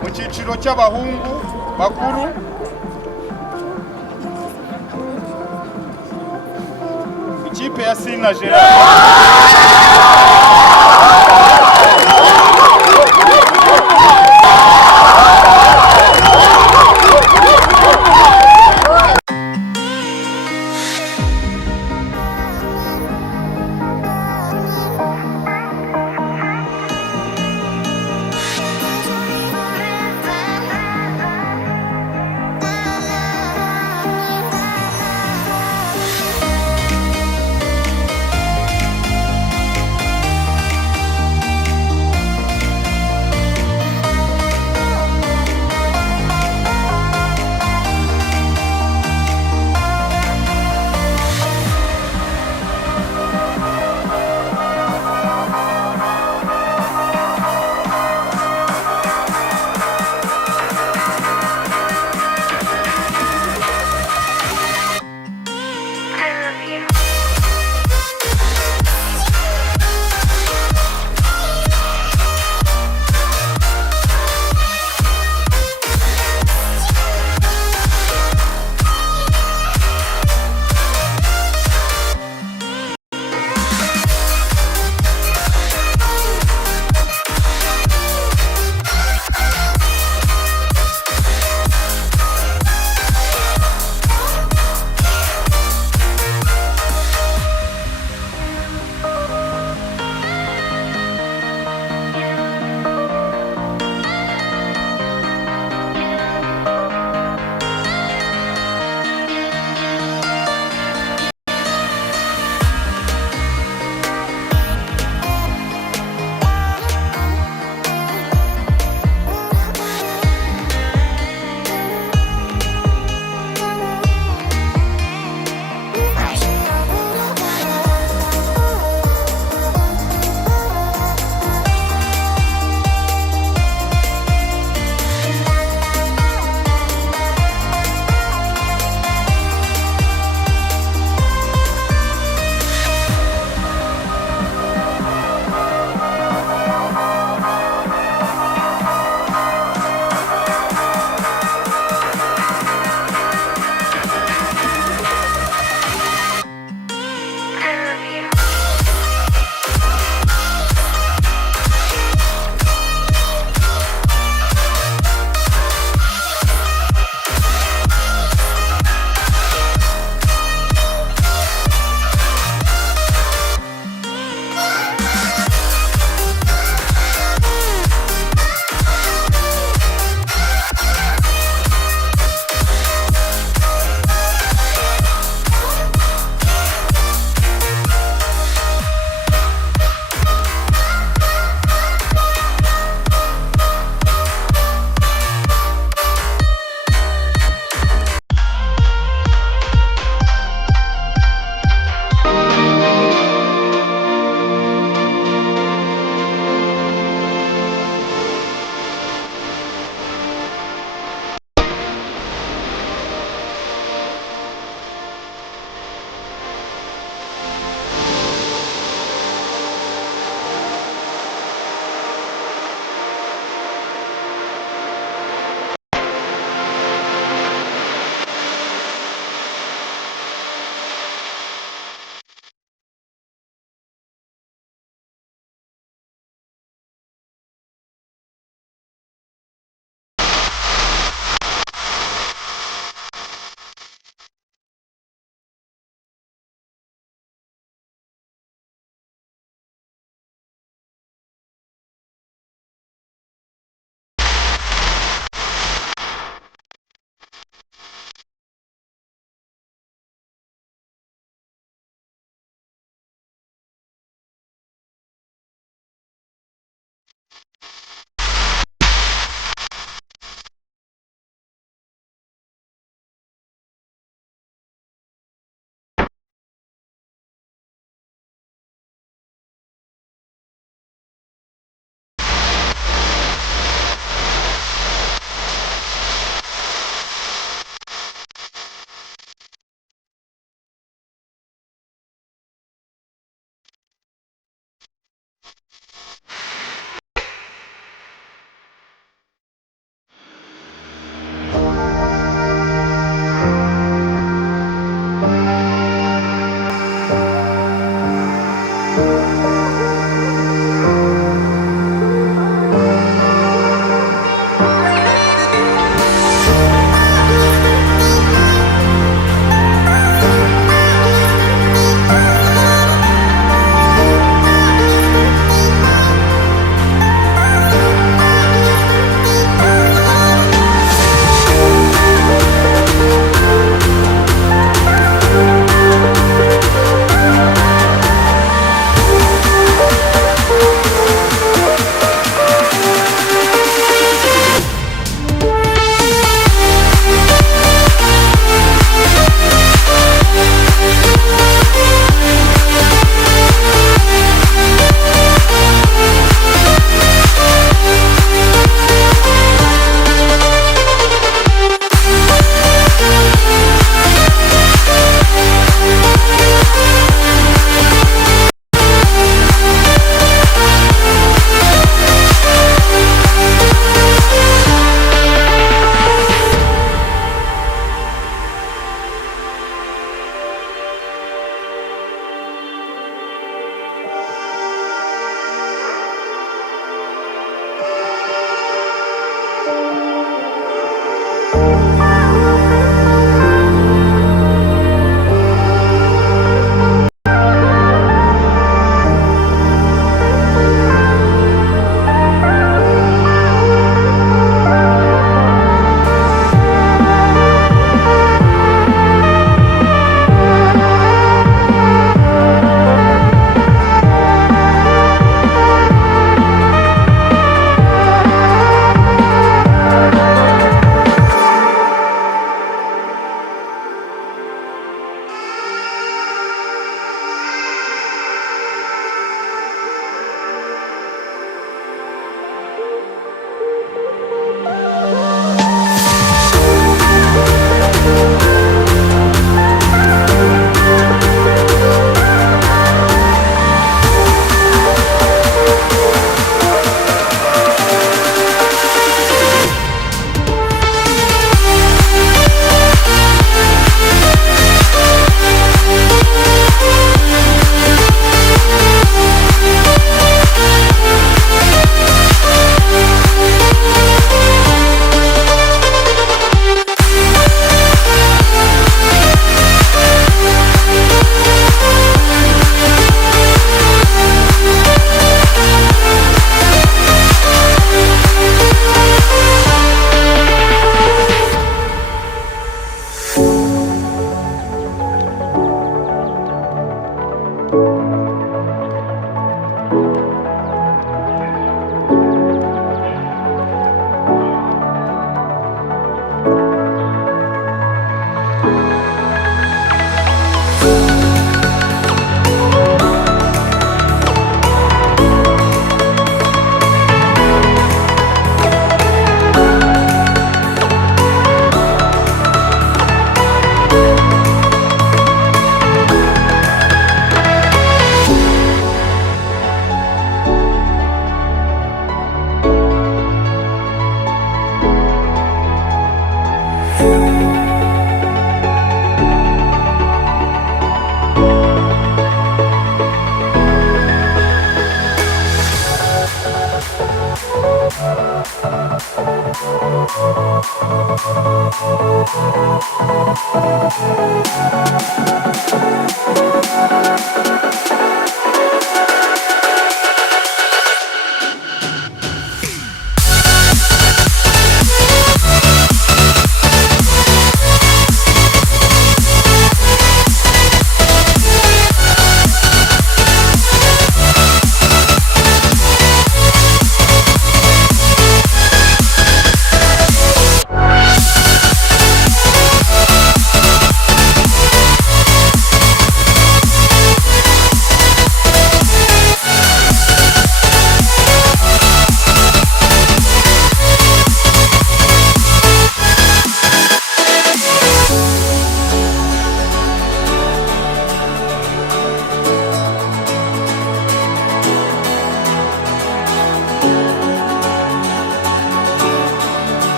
mu cyiciro cy'abahungu bakuru ikipe ya Sina Gerard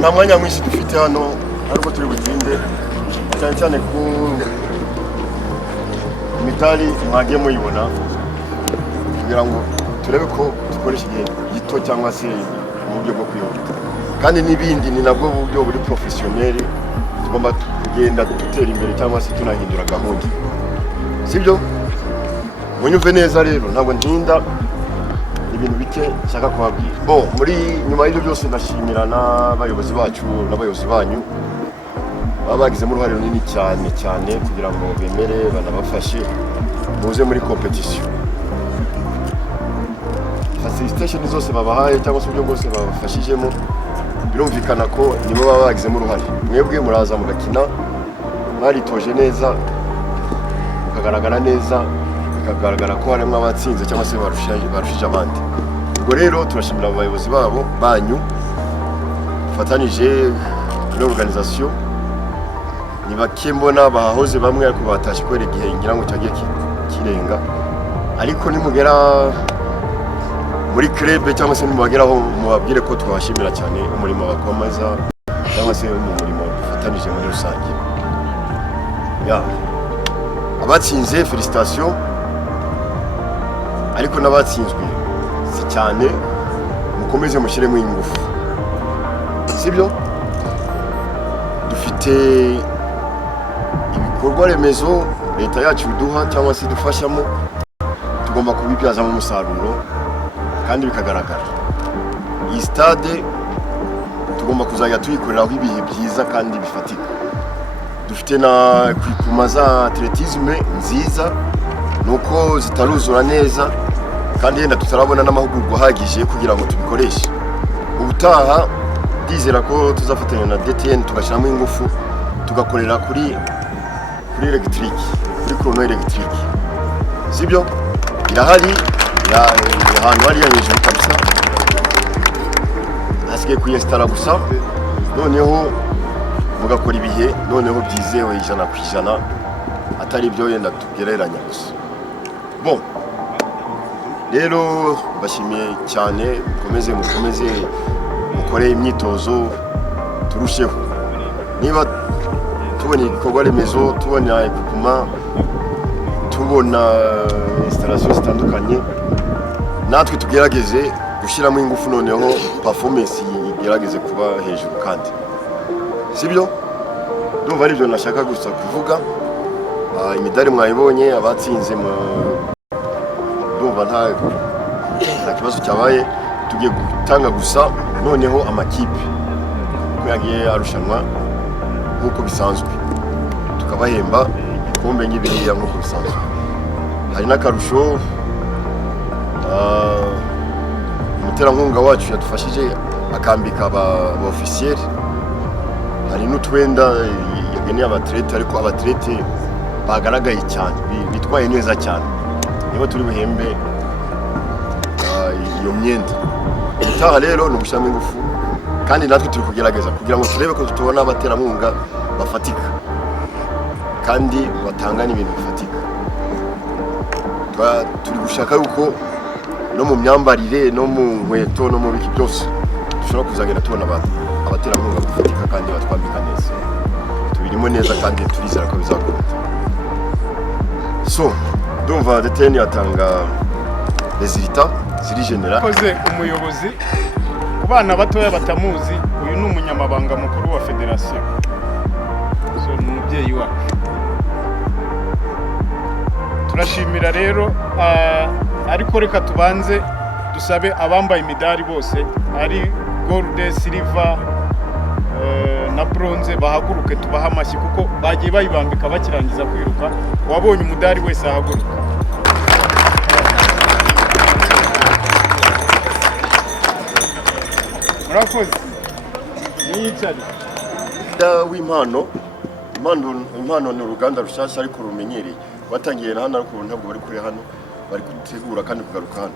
nta mwanya mwinshi dufite hano ariko turi butinde cyane cyane ku mitari mwagiye muyibona kugira ngo turebe ko dukoresha igihe gito cyangwa se mu buryo bwo kwihuta kandi n'ibindi ni nabwo buryo buri professionnel tugomba kugenda dutera imbere cyangwa se tunahindura gahunda sibyo munyumve neza rero ntabwo ntinda ibintu bike nshaka kubabwira muri nyuma y'ibyo byose ndashimira n'abayobozi bacu n'abayobozi banyu babagizemo uruhare runini cyane kugira ngo bemere banabafashe muze muri competition facilitation zose babahaye cyangwa se uburyo bwose babafashijemo birumvikana ko nibo baba bagizemo uruhare mwebwe muraza mugakina mwaritoje neza mukagaragara neza bikagaragara ko harimo abatsinze cyangwa se barushije abandi ubwo rero turashimira abayobozi banyu fatanyije n'organisation ni bake mbona bahoze bamwe ariko batashye kwera igihe ngira ngo cyagiye kirenga ariko nimugera muri club cyangwa se nimubageraho mubabwire ko twabashimira cyane umurimo bakomeza cyangwa se umurimo dufatanyije muri rusange abatsinze félicitations ariko n'abatsinzwe si cyane mukomeze mushyiremo ingufu sibyo dufite ibikorwa remezo leta yacu iduha cyangwa se dufashamo tugomba kubibyazamo umusaruro kandi bikagaragara iyi stade tugomba kuzajya tuyikoreraho ibihe byiza kandi bifatika dufite na kwikuma za atletisme nziza nuko zitaruzura neza kandi yenda tutarabona n'amahugurwa ahagije kugira ngo tubikoreshe ubutaha ndizera ko tuzafatanya na DTN tugashyiramo ingufu tugakorera kuri electric kuri chrono electric sibyo irahari ahantu hariya hejuru kabisa hasigaye kuyesitara gusa noneho mugakora ibihe noneho byizewe 100% atari ibyo yenda tugereranya gusa rero bashimiye cyane mukomeze mukore imyitozo turusheho niba tubona ibikorwa remezo tubona ikukuma tubona installation zitandukanye natwe tugerageze gushyiramo ingufu noneho performance igerageze kuba hejuru kandi sibyo ndumva ari byo nashaka gusa kuvuga imidari mwayibonye abatsinze ndumva nta kibazo cyabaye tugiye gutanga gusa noneho amakipe ko yagiye arushanwa nk'uko bisanzwe tukabahemba ibikombe nk'ibiriya nk'uko bisanzwe hari n'akarusho umuterankunga wacu yadufashije akambika aba officiel hari n'utwenda yageneye abatlete ariko abatlete bagaragaye cyane bitwaye neza cyane niba turi buhembe iyo myenda itaha rero ni ugushyiramo ingufu kandi natwe turi kugerageza kugira ngo turebe ko tubona abaterankunga bafatika kandi batanga n'ibintu bifatika turi gushaka yuko no mu myambarire no mu nkweto no mu biki byose dushobora kuzagenda tubona abaterankunga bafatika kandi batwambika neza tubirimo neza kandi turizera ko bizakunda ndumva DTN yatanga resultat ziri general koze umuyobozi ku bana batoya batamuzi uyu ni umunyamabanga mukuru wa federation ni umubyeyi wacu turashimira rero ariko reka tubanze dusabe abambaye imidari bose ari gold silver na bronze bahaguruke tubaha amashyi kuko bagiye bayibambika bakirangiza kwiruka wabonye umudari wese ahaguruka murakoze niyicari impano ni uruganda rushyashya ariko rumenyereye batangiye hano ariko ntabwo bari kuri hano bari gutegura kandi kugaruka hano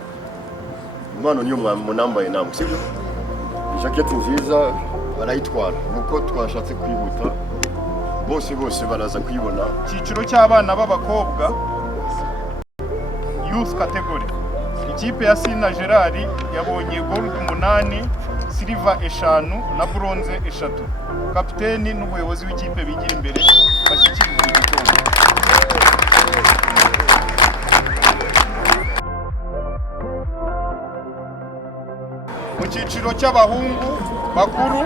impano niyo munambaye namwe sibyo jacket nziza barayitwara nuko twashatse kwihuta bose baraza kuyibona cyiciro cy'abana b'abakobwa youth category ikipe ya Sina Gerard yabonye gold 8 silver 5 na bronze 3. Kapiteni n'ubuyobozi w'ikipe bigira imbere bashyikiriza igikombe. Mu cyiciro cy'abahungu bakuru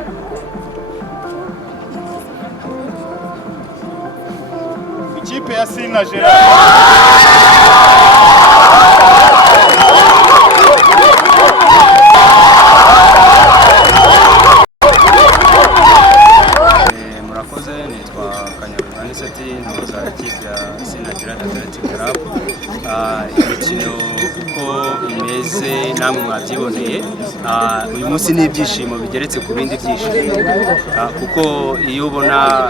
ikipe ya Sina Gerard murakoze nitwa ntoza ikipe ya Sina Gerard Atheletics Club. Imikino uko imeze namwe mwabyiboneye, uyu munsi ni ibyishimo bigeretse ku bindi byishimo, kuko iyo ubona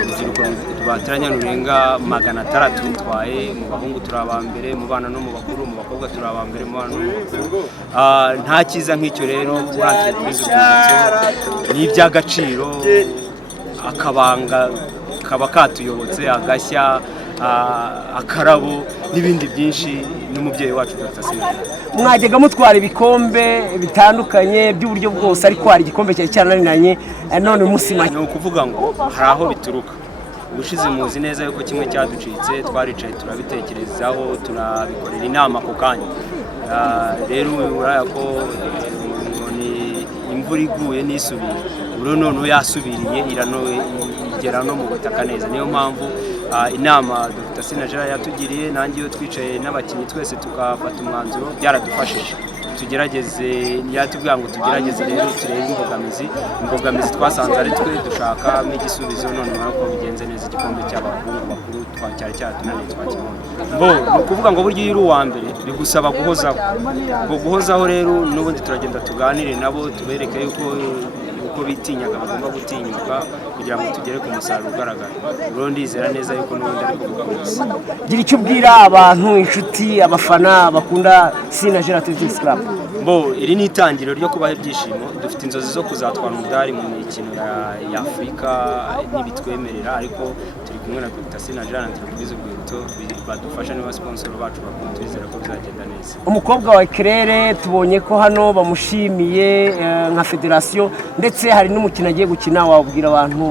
urubyiruko rwateranya rurenga 600 twaye mu bahungu turi abambere, mu bana no mu bakuru, mu bakobwa turi abambere, mu bana no mu bakuru, nta cyiza nk'icyo rero kurantira kuri urwibutso ni iby'agaciro, akabanga kaba katuyobotse, agashya, akarabo n'ibindi byinshi n'umubyeyi wacu Dr. Sina. Mwajyaga mutwara ibikombe bitandukanye by'uburyo bwose, ariko hari igikombe cyari cyananiranye none umusima. Ni ukuvuga ngo hari aho bituruka. Ubushize muzi neza yuko kimwe cyaducitse, twaricaye turabitekerezaho, turabikorera inama ku kanya. Rero uraya ko ni imvura iguye n'isubira, uro none yasubiriye igera no mu butaka neza. Niyo mpamvu inama Dr. Sina Gerard yatugiriye, nanjye iyo twicaye n'abakinnyi twese tukafata umwanzuro byaradufashije. Tugerageze, yatubwira ngo tugerageze rero turebe imbogamizi twasanze ari twe dushaka n'igisubizo, none ko bigenze neza igikombe cy'abahungu bakuru cyari cyatunaniye twakibonye. Ni ukuvuga ngo buryo iri uwa mbere bigusaba guhozaho rero n'ubundi turagenda tuganire nabo, tubereke yuko bitinyaga bagomba gutinyuka kugira ngo tugere ku musaruro ugaragara. Rero ndizera neza yuko n'ubundi ariko gukomeza. Gira icyo ubwira abantu, inshuti, abafana bakunda Sina Gerard Athletics Club. Iri ni itangiriro ryo kubaha ibyishimo. Dufite inzozi zo kuzatwara umudari mu mikino ya Afurika n'ibitwemerera, ariko turi kumwe na Dr. Sina Gerard urwibutso badufasha niba sponsor bacu bakunda, twizera ko bizagenda neza. Umukobwa wa Kerere tubonye ko hano bamushimiye nka federation, ndetse hari n'umukino agiye gukina, wabwira abantu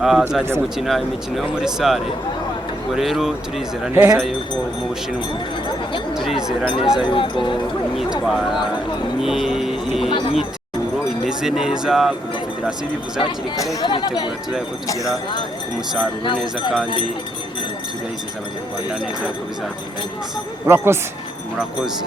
azajya gukina imikino yo muri sale. Ubwo rero turizera neza yuko mu Bushinwa, turizera neza yuko imyiteguro imeze neza, kuva federasiyo bivuze hakiri kare turitegura tuzaye ko tugera ku musaruro neza, kandi turizeza abanyarwanda neza yuko bizagenda neza. Murakoze. Murakoze.